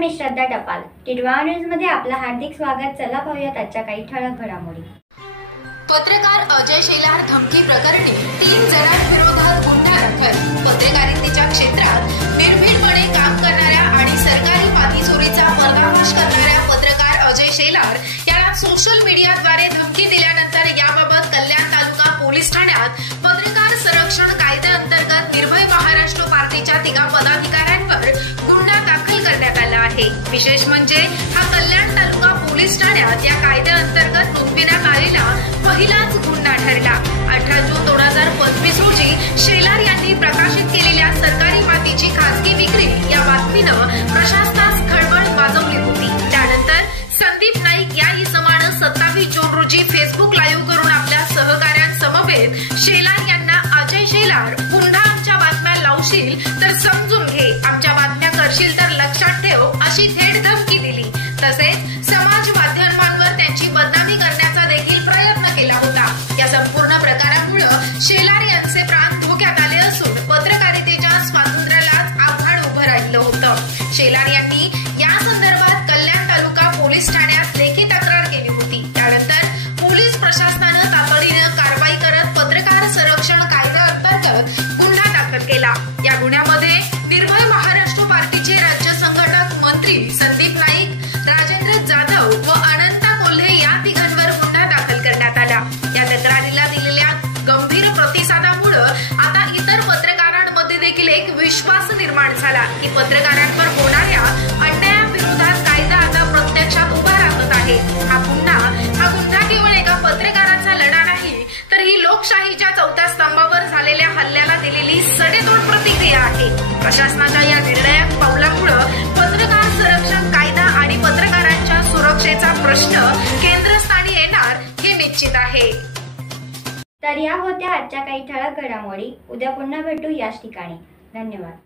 मी श्रद्धा टपाल. टिडवा न्यूज मध्ये आपलं हार्दिक स्वागत. चला पाहूयात आजच्या काही ठळक घडामोडी. पत्रकार अजय शेलार धमकी प्रकरणी 3 जणांविरोधात गुन्हा दाखल. पत्रकारितेच्या क्षेत्रात निर्भीडपणे काम करणाऱ्या आणि सरकारी माती चोरीचा पर्दाफाश करणाऱ्या पत्रकार अजय शेलार याला सोशल मीडियाद्वारे धमकी दिल्यानंतर याबाबत कल्याण तालुका पोलीस ठाण्यात पत्रकार संरक्षण कायद्याअंतर्गत निर्भय महाराष्ट्र पार्टीच्या 3 पदाधिकाऱ्यांवर गुन्हा दाखल करण्यात आला आहे. विशेष म्हणजे हा कल्याण तालुका पोलीस ठाण्यात या कायद्याअंतर्गत नोंदविण्यात आलेला पहिलाच गुन्हा ठरला. 18 जून 2025 रोजी शेलार यांनी प्रकाशित केलेल्या सरकारी मातीची खासगी विक्री या बातमीनं प्रशासनास खळबळ माजवली होती. त्यानंतर संदीप नाईक या इसमानं 27 जून रोजी फेसबुक लाईव्ह करून आपल्या सहकाऱ्यांसमवेत शेलार यांना अजय शेलार पुन्हा आमच्या बातम्या लावशील तर समजून घे, आमच्या बातम्या करशील तर लक्षात ठेव अशी थेट धमकी दिली. तसेच समाज माध्यमांवर त्यांची बदनामी करण्याचा देखील प्रयत्न केला होता. या संपूर्ण प्रकारामुळे शेलार यांचे प्राण धोक्यात आले असून पत्रकारितेच्या स्वातंत्र्यालाच आव्हान उभं राहिलं होतं. शेलार यांनी या संदर्भात कल्याण तालुका पोलीस ठाण्यात लेखी तक्रार केली होती. त्यानंतर पोलीस प्रशासनानं तातडीनं कारवाई करत पत्रकार संरक्षण कायद्याअंतर्गत गुन्हा दाखल केला. या गुन्ह्यामध्ये निर्भय महाराष्ट्र पार्टीचे राज्य संघटक मंत्री संदीप नाईक, राजेंद्र जाधव व अनंता कोल्हे या 3घांवर गुन्हा दाखल करण्यात आला. या तक्रारीला दिलेल्या गंभीर प्रतिसादामुळे आता इतर पत्रकारांमध्ये देखील एक विश्वास निर्माण झाला की पत्रकारांवर होणाऱ्या अन्यायाविरोधात कायदा आता प्रत्यक्षात उभा राहत आहे. हा गुन्हा केवळ एका पत्रकाराचा लढा नाही, तर ही लोकशाहीच्या 4थ्या स्तंभावर झालेल्या हल्ल्याला दिलेली सडेतोड प्रतिक्रिया आहे. प्रशासनाच्या या निर्णायक पावलामुळे पत्रकार संरक्षण कायदा आणि पत्रकारांच्या सुरक्षेचा प्रश्न केंद्रस्थानी येणार हे निश्चित आहे. तर या होत्या आजच्या काही ठळक घडामोडी. उद्या पुन्हा भेटू याच ठिकाणी. धन्यवाद.